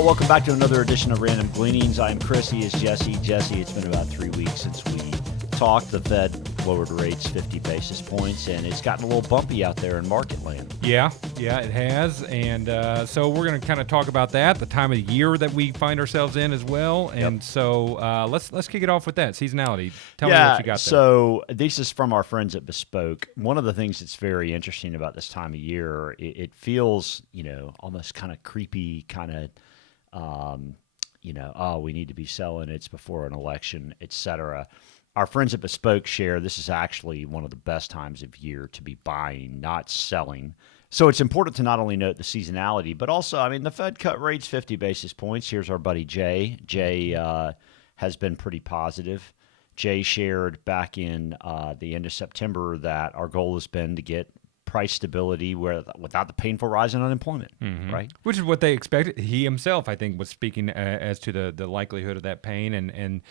Well, welcome back to another edition of Random Gleanings. I'm Chris. He is Jesse. Jesse, it's been about 3 weeks since we talked. The Fed lowered rates 50 basis points, and it's gotten a little bumpy out there in market land. Yeah, it has. And so we're going to kind of talk about that, the time of the year that we find ourselves in as well. And so let's kick it off with that, seasonality. Tell me what you got there. So this is from our friends at Bespoke. One of the things that's very interesting about this time of year, it feels, almost kind of creepy, kind of, we need to be selling. It's before an election, et cetera. Our friends at Bespoke share this is actually one of the best times of year to be buying, not selling. So it's important to not only note the seasonality, but also, the Fed cut rates 50 basis points. Here's our buddy Jay. Jay has been pretty positive. Jay shared back in the end of September that our goal has been to get price stability without the painful rise in unemployment, right? Which is what they expected. He himself, I think, was speaking as to the likelihood of that pain and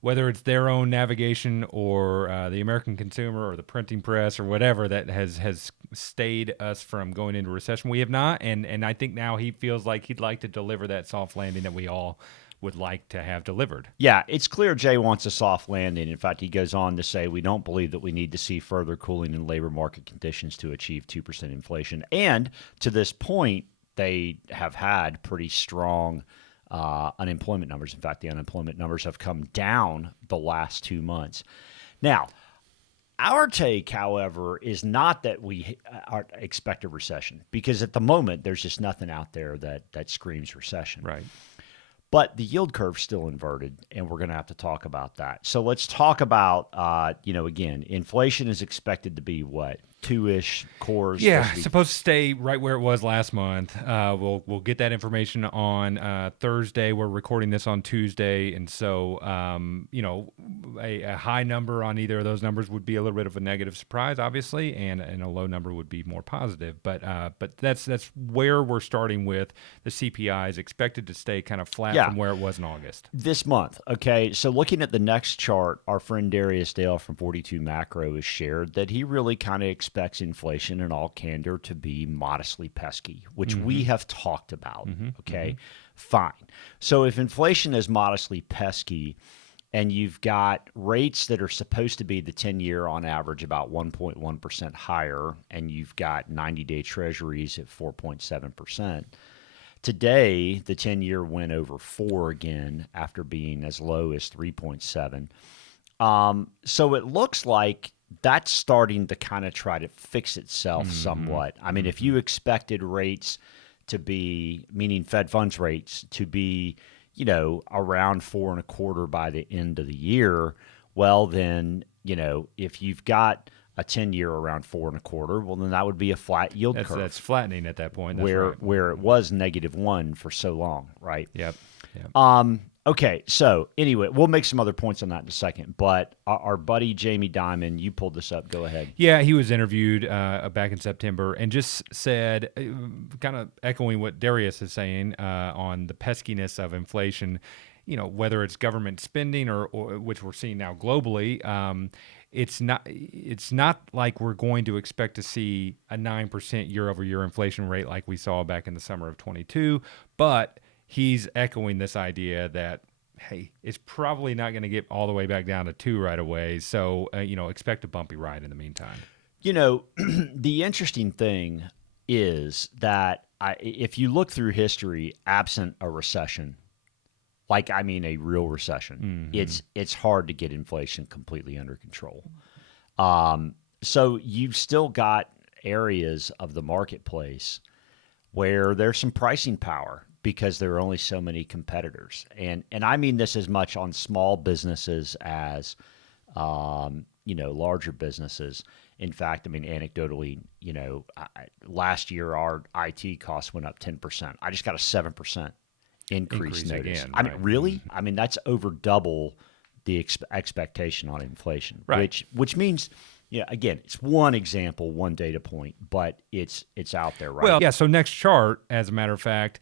whether it's their own navigation or the American consumer or the printing press or whatever that has stayed us from going into recession. We have not, and I think now he feels like he'd like to deliver that soft landing that we all would like to have delivered. Yeah, it's clear Jay wants a soft landing. In fact, he goes on to say, we don't believe that we need to see further cooling in labor market conditions to achieve 2% inflation. And to this point, they have had pretty strong unemployment numbers. In fact, the unemployment numbers have come down the last 2 months. Now, our take, however, is not that we expect a recession, because at the moment, there's just nothing out there that screams recession. Right. But the yield curve's still inverted, and we're going to have to talk about that. So let's talk about, again, inflation is expected to be what? 2-ish cores? Yeah, supposed to stay right where it was last month. We'll get that information on Thursday. We're recording this on Tuesday, and so a high number on either of those numbers would be a little bit of a negative surprise, obviously, and a low number would be more positive. But that's where we're starting with. The CPI is expected to stay kind of flat from where it was in August. This month, okay? So looking at the next chart, our friend Darius Dale from 42 Macro has shared that he really kind of expects inflation in all candor to be modestly pesky, which we have talked about, okay? Fine. So if inflation is modestly pesky and you've got rates that are supposed to be the 10-year on average about 1.1% higher, and you've got 90-day treasuries at 4.7%, today, the 10-year went over 4 again after being as low as 3.7. So it looks like that's starting to kind of try to fix itself somewhat. If you expected rates to be, meaning Fed funds rates, to be, around 4.25 by the end of the year, well, then, if you've got a 10-year around 4.25, well, then that would be a flat yield curve. That's flattening at that point. That's where it was -1 for so long, right? Yep. Okay, so anyway, we'll make some other points on that in a second. But our buddy Jamie Dimon, you pulled this up. Go ahead. Yeah, he was interviewed back in September and just said, kind of echoing what Darius is saying on the peskiness of inflation. Whether it's government spending or which we're seeing now globally. It's not like we're going to expect to see a 9% year-over-year inflation rate like we saw back in the summer of 22, but he's echoing this idea that, hey, it's probably not going to get all the way back down to 2 right away, so expect a bumpy ride in the meantime. The interesting thing is that if you look through history, absent a recession, a real recession, it's hard to get inflation completely under control. So you've still got areas of the marketplace where there's some pricing power because there are only so many competitors. And I mean this as much on small businesses as, larger businesses. In fact, anecdotally, last year our IT costs went up 10%. I just got a 7% increase notice. Again, right? Really? That's over double the expectation on inflation, right? Which means, again, it's one example, one data point, but it's out there, right? Well, yeah. So next chart, as a matter of fact,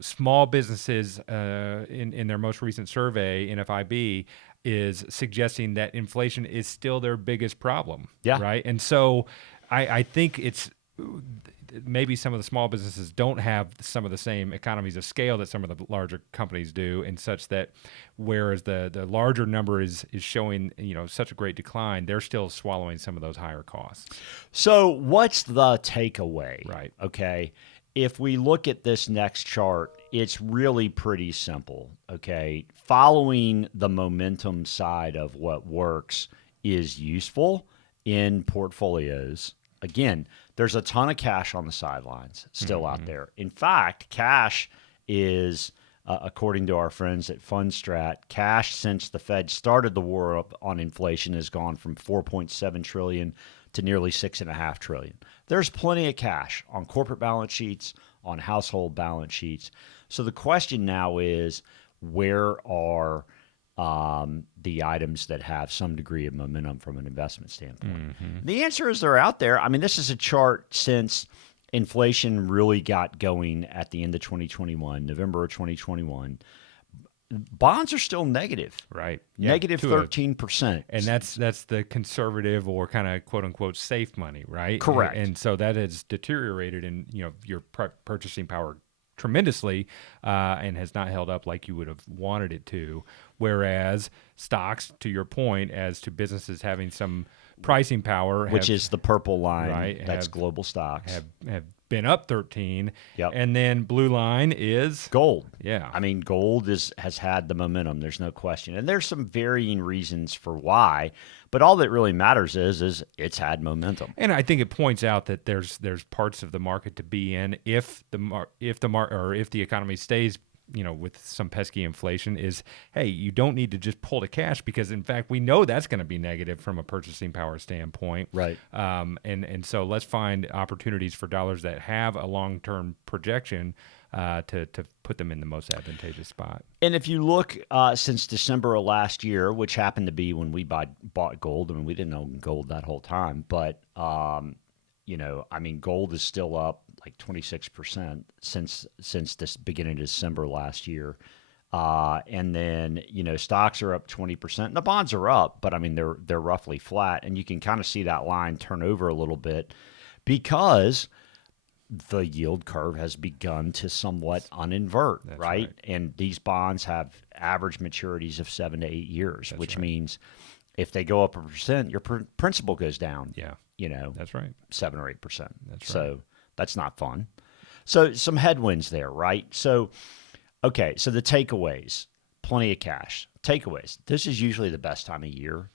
small businesses in their most recent survey, NFIB, is suggesting that inflation is still their biggest problem. Yeah. Right. And so I think maybe some of the small businesses don't have some of the same economies of scale that some of the larger companies do, and such that whereas the larger number is showing such a great decline, they're still swallowing some of those higher costs. So what's the takeaway? Right. Okay. If we look at this next chart, it's really pretty simple. Okay. Following the momentum side of what works is useful in portfolios. Again, there's a ton of cash on the sidelines still out there. In fact, cash is, according to our friends at Fundstrat, cash since the Fed started the war on inflation has gone from 4.7 trillion to nearly 6.5 trillion. There's plenty of cash on corporate balance sheets, on household balance sheets. So the question now is, where are the items that have some degree of momentum from an investment standpoint? The answer is they're out there. I mean, this is a chart since inflation really got going at the end of 2021, November of 2021. Bonds are still negative, Right? negative 13%. And that's the conservative or kind of quote unquote safe money, right? Correct. And so that has deteriorated in your purchasing power tremendously, and has not held up like you would have wanted it to. Whereas stocks, to your point, as to businesses having some pricing power, which is the purple line, right, that's global stocks, have been up 13. Yep. And then blue line is gold. Yeah. I mean, gold has had the momentum. There's no question. And there's some varying reasons for why, but all that really matters is it's had momentum. And I think it points out that there's parts of the market to be in if the economy stays with some pesky inflation, is, hey, you don't need to just pull the cash, because in fact we know that's going to be negative from a purchasing power standpoint. Right. And so let's find opportunities for dollars that have a long-term projection to put them in the most advantageous spot. And if you look since December of last year, which happened to be when we bought gold, I mean, we didn't own gold that whole time, but I mean, gold is still up like 26% since this beginning of December last year. And then, stocks are up 20%. And the bonds are up, but I mean, they're roughly flat. And you can kind of see that line turn over a little bit because the yield curve has begun to somewhat uninvert, right? And these bonds have average maturities of 7 to 8 years, which means if they go up 1%, your principal goes down. Yeah. That's right. 7 or 8%. That's right. So that's not fun. So some headwinds there, right? So, okay, so the takeaways, plenty of cash. Takeaways, this is usually the best time of year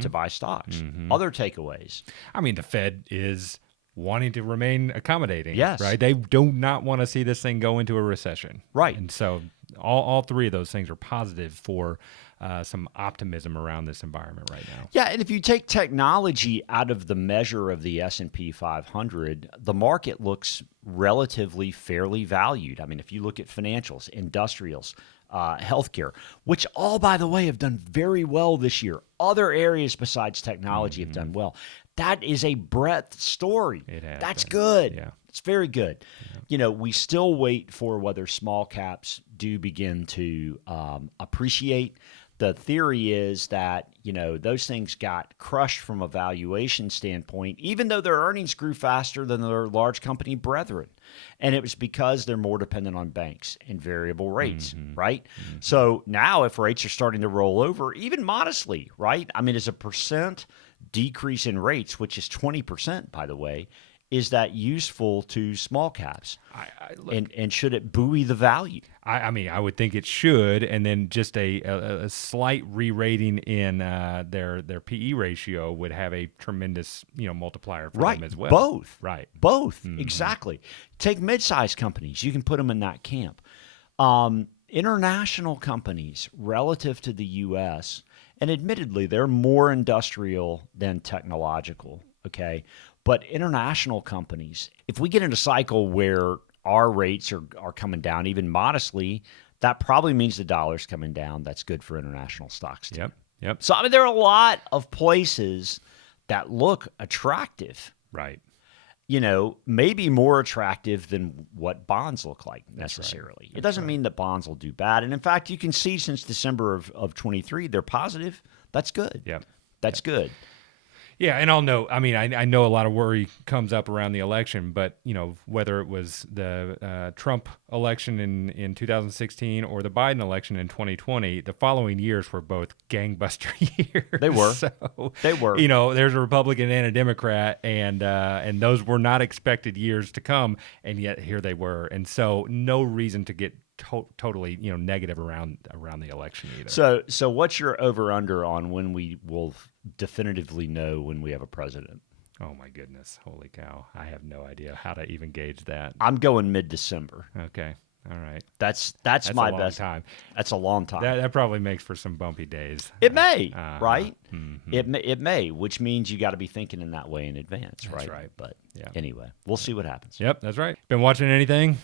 to buy stocks. Other takeaways. I mean, the Fed is wanting to remain accommodating. Yes. Right? They do not want to see this thing go into a recession. Right. And so all three of those things are positive for some optimism around this environment right now. Yeah, and if you take technology out of the measure of the S&P 500, the market looks relatively fairly valued. I mean, if you look at financials, industrials, healthcare, which all, by the way, have done very well this year. Other areas besides technology have done well. That is a breadth story. It has. That's good. Yeah. It's very good. Yeah. We still wait for whether small caps do begin to appreciate. The theory is that, those things got crushed from a valuation standpoint, even though their earnings grew faster than their large company brethren. And it was because they're more dependent on banks and variable rates, right? So now if rates are starting to roll over, even modestly, right? I mean, as a percent decrease in rates, which is 20%, by the way, is that useful to small caps? And should it buoy the value? I mean, I would think it should, and then just a slight re-rating in their PE ratio would have a tremendous multiplier for them as well. Both. Exactly. Take mid-sized companies. You can put them in that camp. International companies relative to the U.S., and admittedly, they're more industrial than technological, okay? But international companies, if we get in a cycle where our rates are coming down even modestly, that probably means the dollar's coming down. That's good for international stocks too. Yep. So, I mean, there are a lot of places that look attractive. Right. Maybe more attractive than what bonds look like necessarily. Right. It doesn't mean that bonds will do bad. And in fact, you can see since December of 23, they're positive. That's good. Yep. That's good. Yeah, and I'll know. I mean, I know a lot of worry comes up around the election, but whether it was the Trump election in 2016 or the Biden election in 2020, the following years were both gangbuster years. They were. So, They were. There's a Republican and a Democrat, and those were not expected years to come, and yet here they were. And so, no reason to get totally negative around the election either. So what's your over under on when we will definitively know when we have a president? Oh my goodness, holy cow! I have no idea how to even gauge that. I'm going mid-December. Okay, all right. That's my a long best time. That's a long time. That probably makes for some bumpy days. It may, right? Mm-hmm. It may, which means you got to be thinking in that way in advance, right? That's right. But yeah. Anyway, we'll see what happens. Yep, that's right. Been watching anything?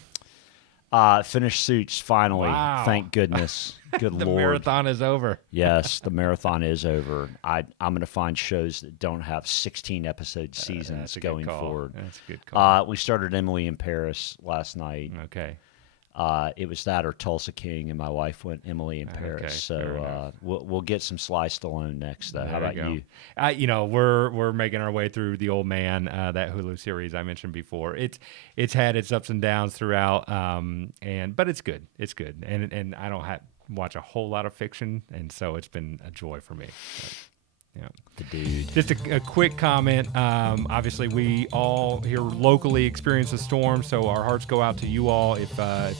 Finished Suits finally. Wow. Thank goodness. Good The Lord. marathon is over. Yes, the marathon is over. I'm going to find shows that don't have 16 episode seasons That's a going good call. forward. That's a good call. We started Emily in Paris last night. Okay. It was that or Tulsa King, and my wife went Emily in Paris. Okay, fair So we'll get some Sly Stallone next, though. How about you? We're making our way through The Old Man, that Hulu series I mentioned before. It's had its ups and downs throughout, but it's good. It's good, and I don't watch a whole lot of fiction, and so it's been a joy for me. Yeah. The dude. Just a quick comment. Obviously, we all here locally experience a storm, so our hearts go out to you all if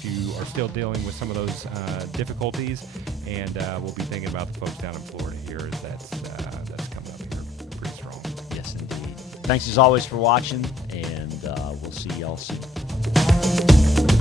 you are still dealing with some of those difficulties. And we'll be thinking about the folks down in Florida here as that's coming up here pretty strong. Yes, indeed. Thanks as always for watching, and we'll see y'all soon.